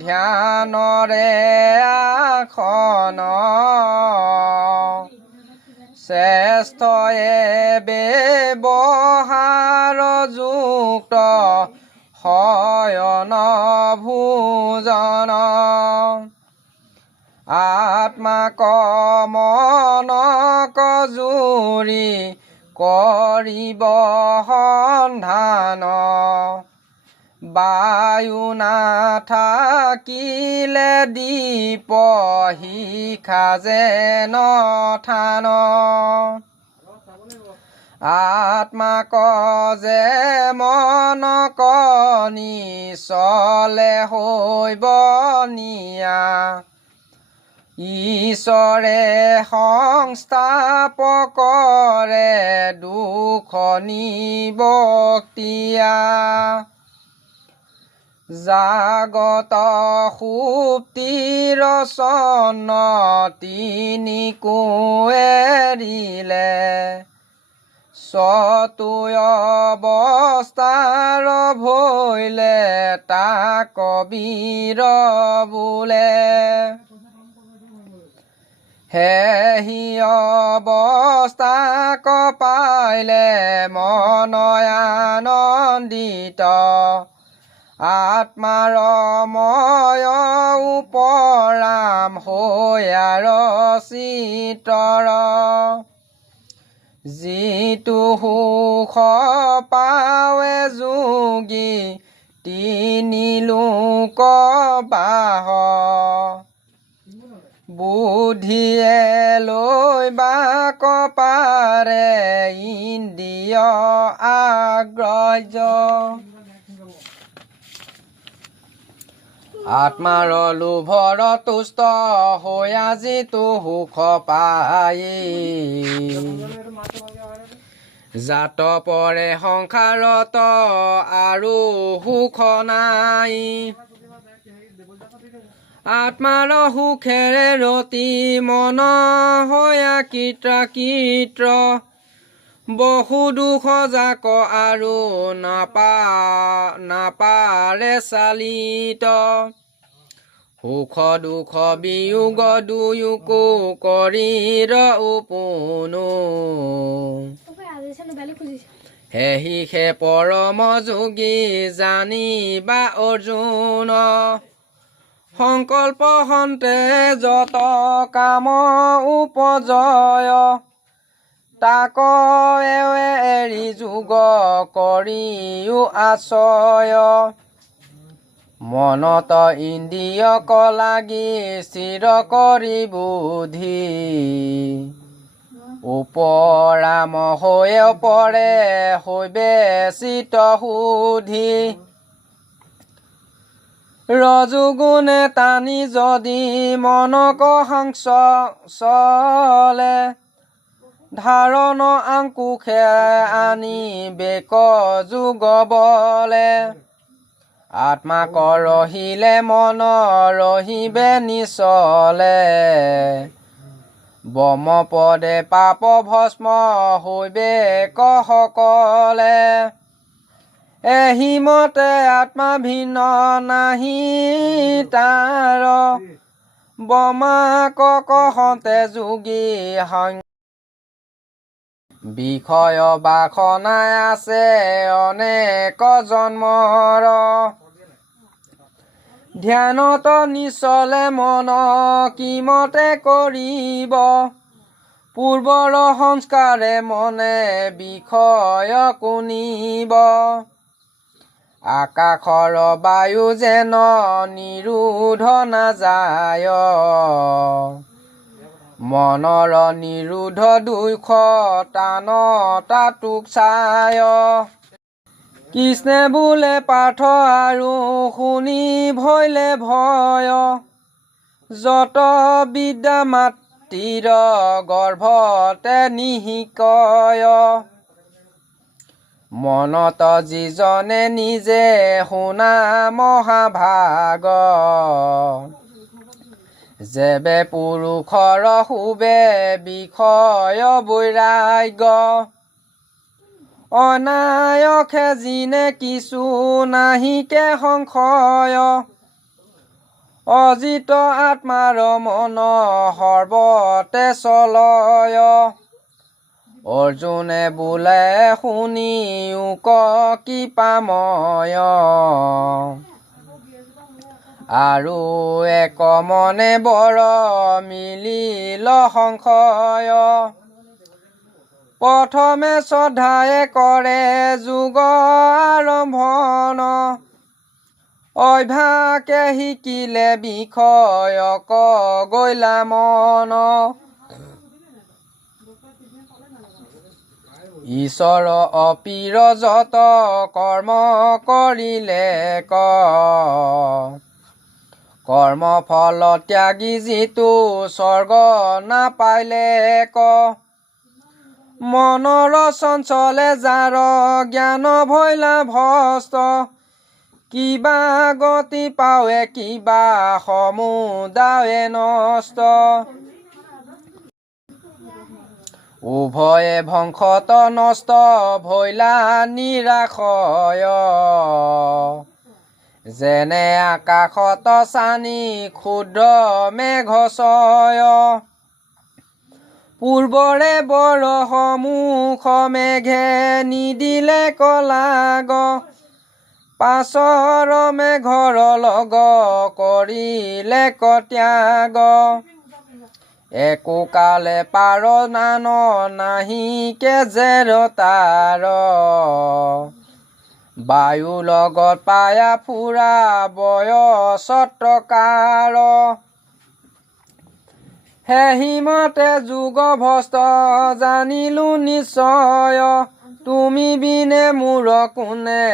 ধ্যানৰে আসন শ্ৰেষ্ঠয়ে ব্যৱহাৰ যুক্ত শয়ন ভোজন আত্মাক মনক জুৰি কৰিব সন্ধান বায়ু নাথাকিলে দীপ শিখা যেন থান আত্মাক যে মনক নিচলে হৈব নিয়া ঈশ্বৰে সংস্থাপকৰে দুখ নিবক্তিয়া জাগত সুপ্তিৰ ৰচন তিনি এৰিলে চতুয় অৱস্থাৰ ভৈলে তাক কবীৰ বোলে হেহি অৱস্থাক পাইলে মনয় আনন্দিত আত্মাৰ ময় উপৰাম হৈয়াৰ চিতৰ যিটো সুখ পাৱে যোগী তিনি লোক বাহ বুদ্ধিয়ে লৈ বাক পাৰে ইন্দ্ৰিয় আগ্ৰহ্য আত্মাৰ লোভৰ তুষ্ট হৈ আজিতো সুখ পাই জাত পৰে সংসাৰত আৰু সুখ নাই আত্মাৰ সুখেৰে ৰতি মন হয়া কীত্ৰ বহু দুখ যাক আৰু নাপাৰে চালিত সুখ দুখ বিয়োগ দুয়োকো কৰিৰ উপনো হেহি হে পৰম যোগী জানিবা অৰ্জুন সংকল্প হন্তে যত কাম উপজয় তাক এৰি যোগ কৰিও আশ্ৰয় মনত ইন্দ্ৰিয়ক লাগি স্থিৰ কৰি বুদ্ধি উপৰাম হৈ পৰে হৈবে চিত সুধি ৰজোগুণে টানি যদি মনক চলে ধাৰণ আংকুশে আনি বেক যোগ বলে আত্মাক ৰহিলে মন ৰহিবে নিচলে বম পদে পাপ ভস্ম হৈবে সকলে এহিমতে আত্মা ভিন্ন নাহি তাৰ বমাক কহতে যোগী বিষয় বাসনাই আছে অনেক জন্মৰ ধ্যানত নিচলে মন কিমতে কৰিব পূৰ্বৰ সংস্কাৰে মনে বিষয় কুনিব আকাশৰ বায়ু যেন নিৰোধ নাযায় মনৰ নিৰোধ দুখ টান তাতোক চায় কৃষ্ণে বোলে পাৰ্থ আৰু শুনি ভৈলে ভয় যত বিদ্যা মাতৃৰ গৰ্ভতে নিহিকয় মনত যিজনে নিজে শুনা মহাভাগ যেবে পুৰুষৰ শুবে বিষয় বৈৰাগ্য অনায়সে জিনে কিছু নাহিকে সংশয় অজিত আত্মাৰ মন সৰ্বতে চলয় অৰ্জুনে বোলে শুনিও কি পাময় আৰু এক মনে বৰ মিলিল সংশয় প্ৰথমে শ্ৰদ্ধায়ে কৰে যোগ আৰম্ভন অভ্যাসে শিকিলে বিষয়ক গৈলা মন ঈশ্বৰ অপিৰজত কৰ্ম কৰিলে কৰ্মফল ত্যাগী যিটো স্বৰ্গ নাপাইলে মনৰ চঞ্চলে যাৰ জ্ঞান ভৈলা ভস্ত কিবা গতি পাৱে কিবা সমুদায়ে নষ্ট উভয়ে ভংসত নষ্ট ভৈলা নিৰাশয় যেনে আকাশত চানি ক্ষুদ্ৰ মেঘছয় পূৰ্বৰে বৰ সমুখ মেঘে নিদিলে কলাগ পাছৰ মেঘৰ লগ কৰিলে ত্যাগ একো কালে পাৰ নান নাহিকে জেৰ তাৰ বায়ু লগত পায়া ফুৰা বয়সত্ৰকাৰ হেহিমতে যোগ ভস্ত জানিলো নিশ্চয় তুমি বিনে মোৰ কোনে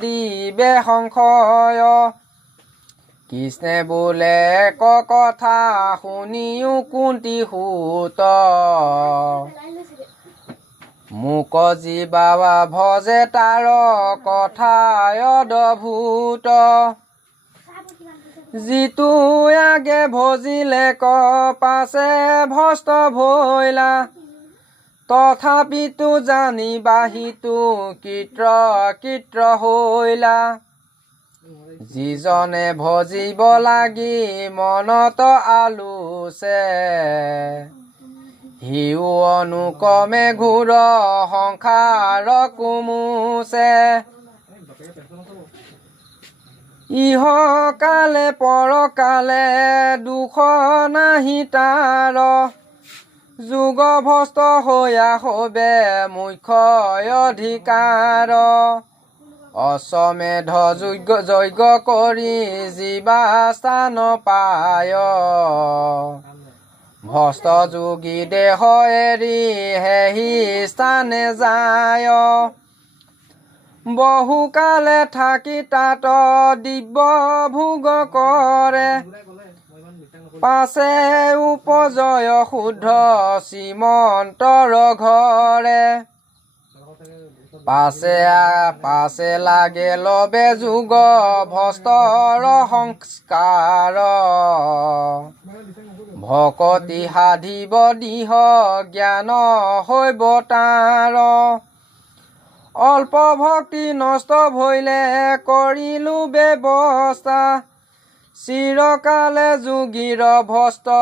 দিবে সংশয় কৃষ্ণে বোলে কথা শুনিও কুন্তি সুত মোক জীৱা ভজে তাৰ কথায় অদ্ভুত যিটো আগে ভজিলে পাছে ভস্ত ভৈলা তথাপিতো জানিবা সিটো কৃত্ৰ হৈলা যিজনে ভজিব লাগি মনত আলোচে হিউ অনুকমে ঘূৰ সংসাৰ কুমুচে ইহ কালে পৰকালে দুখ নাহি তাৰ যোগ ভস্ত হৈয়া হবে মুখ্য অধিকাৰ অশ্বমেধ যজ্ঞ কৰি জীৱা স্থান পায় ভস্ত যোগী দেহ এৰি হেহি স্থানে যায় বহুকালে থাকি তাত দিব্য ভোগ কৰে পাছে উপজয় শুদ্ধ শ্ৰীমন্তৰ ঘৰে পাছে লাগে লবে যোগ ভস্তৰ সংস্কাৰ ভকতি সাধিব দিহ জ্ঞান হৈব তাৰ অল্প ভক্তি নষ্ট ভৈলে কৰিলো ব্যৱস্থা চিৰকালে যোগীৰ ভস্ত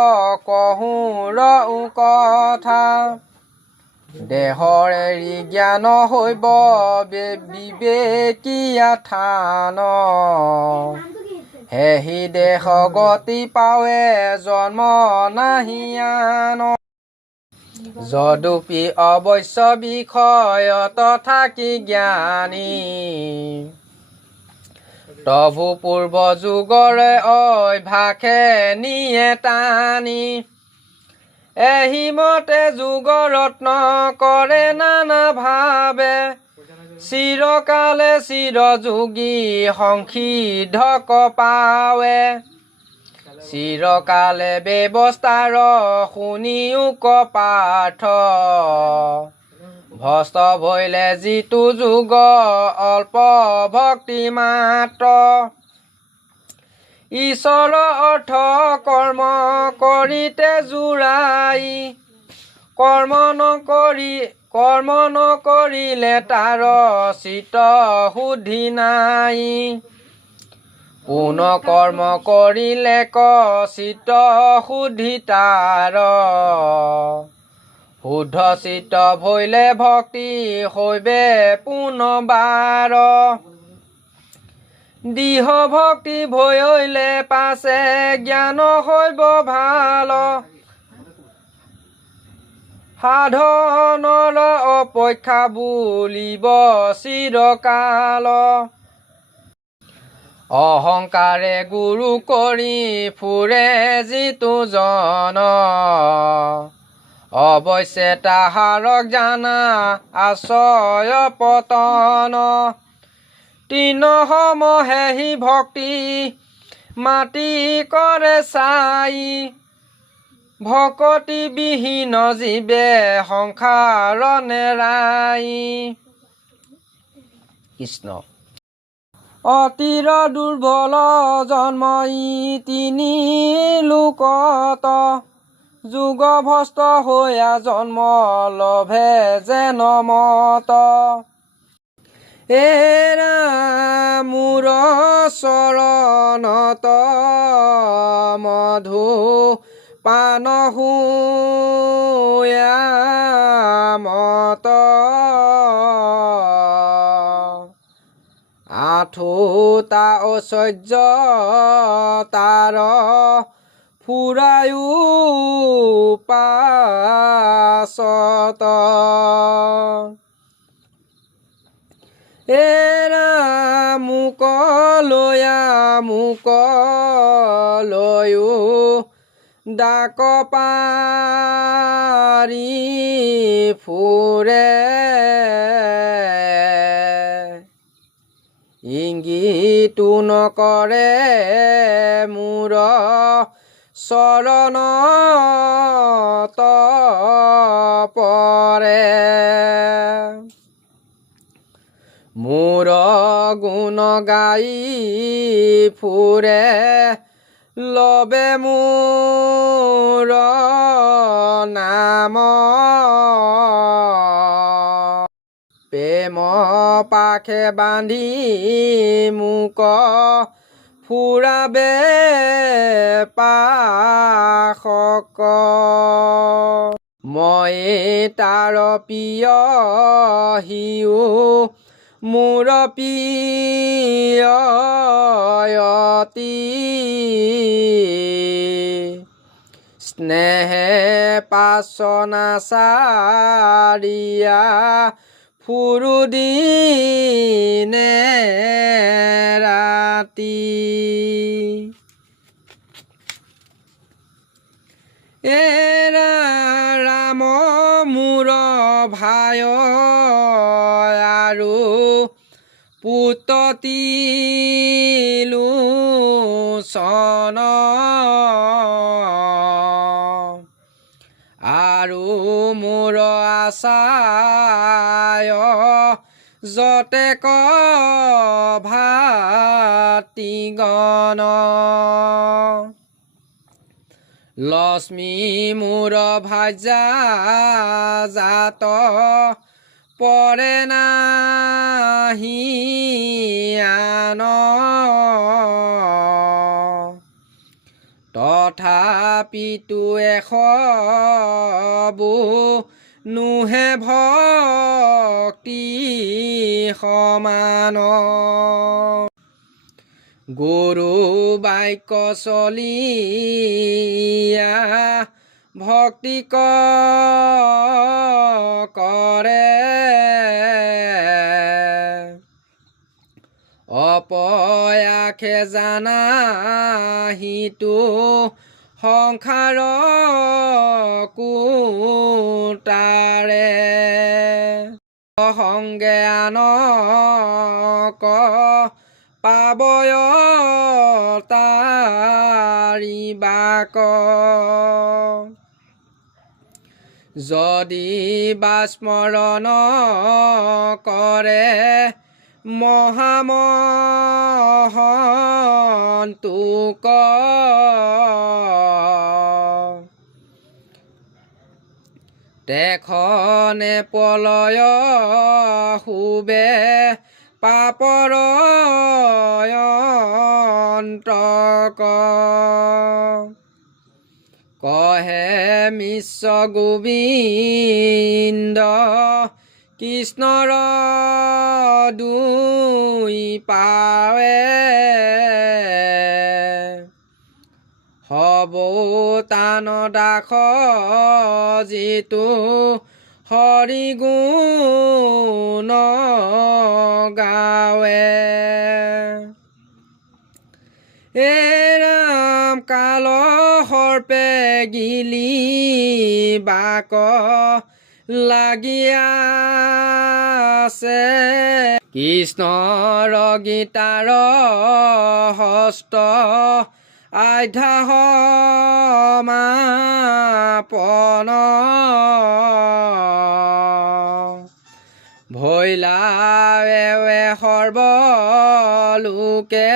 কহুৰ কথা দেহৰ এৰি জ্ঞান হৈব বিবেকীয়া থান হেহি দেহ গতি পাৱে জন্ম নাহিয়ান যদুপি অৱশ্য বিষয়ত থাকি জ্ঞানী তভু পূৰ্ব যুগৰে অভ্যাসে নিয়ে টানি এহিমতে যুগ ৰত্ন কৰে নানা ভাৱে চিৰকালে চিৰযোগী সংসিদ্ধক পাৱে চিৰকালে ব্যৱস্থাৰ শুনিও পাৰ্থ ভস্ত ভৈলে যিটো যুগ অল্প ভক্তি মাত্ৰ ঈশ্বৰ অৰ্থ কৰ্ম কৰিতে জুৰাই কৰ্ম নকৰিলে তাৰ চিত্ত শুদ্ধি নাই পুন কৰ্ম কৰিলে চিত্ত শুদ্ধিতাৰ শুদ্ধ চিত্ত ভৈলে ভক্তি হৈবে পুনবাৰ দিহ ভক্তি ভৈলে পাছে জ্ঞান হৈব ভাল সাধনৰ অপেক্ষা বুলিব চিৰকাল অহংকাৰে গুৰু কৰি ফুৰে যিটো জন অৱশ্যে তাহাৰক জানা আশ্ৰয় পতন তৃণসমূহে হি ভক্তি মাটি কৰে চাই ভকতি বিহীন জীৱে সংসাৰ নেৰাই কৃষ্ণ অতিৰ দুৰ্বল জন্মই তিনি লোকত যুগভ্ৰষ্ট হৈয়া জন্ম লভে যেন মত এৰা মোৰ চৰণত মধু পান হুয়া মত আঠোটা ঐশ্বৰ্য তাৰ ফুৰায়ো পাছত এৰা মোক লয়ো ডাক পাৰি ফুৰে ইংগিতো নকৰে মোৰ চৰণত পৰে মোৰ গুণ গাই ফুৰে লবে মোৰ নাম প্ৰেম পাশে বান্ধি মোক ফুৰাবে পাশক মই তাৰ প্ৰিয় হিও মোৰ প্ৰিয়তি স্নেহে পাচনা চাৰিয়া ফুৰু দিনে ৰাতি এৰা ৰাম মোৰ ভায় আৰু পুততি লোচন আৰু মোৰ আশায় যতেক ভাতিগণ লক্ষ্মী মোৰ ভাজা জাত পৰে নাহি আন তথাপিতো এশবো নোহে ভক্তি সমান গুৰু বাক্য চলিয়া ভক্তি কৰে অপয়াখে জানা হিতো সংসাৰ কোটাৰে সংগে আনক পাবয় তাৰিবাক যদি বা স্মৰণ কৰে মহামহন্তোক তেখনে পলয় শুবে পাপৰ অন্তক কহে মিশ্ৰ গোবিন্দ কৃষ্ণৰ দুই পাৱে হবতান দাস যিটো হৰি গুণ গাৱে হে ৰাম কাল সৰ্পে গিলি বাক লাগিয়াছে কৃষ্ণৰ গীতাৰ হস্ত আধ্যা সমাপন ভৈলাৱে সৰ্বলোকে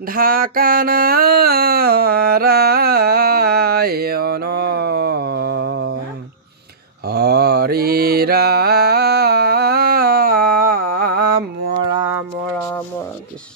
ঢাকা নাৰায়ণ হৰি ৰাম ৰাম ৰাম কৃষ্ণ।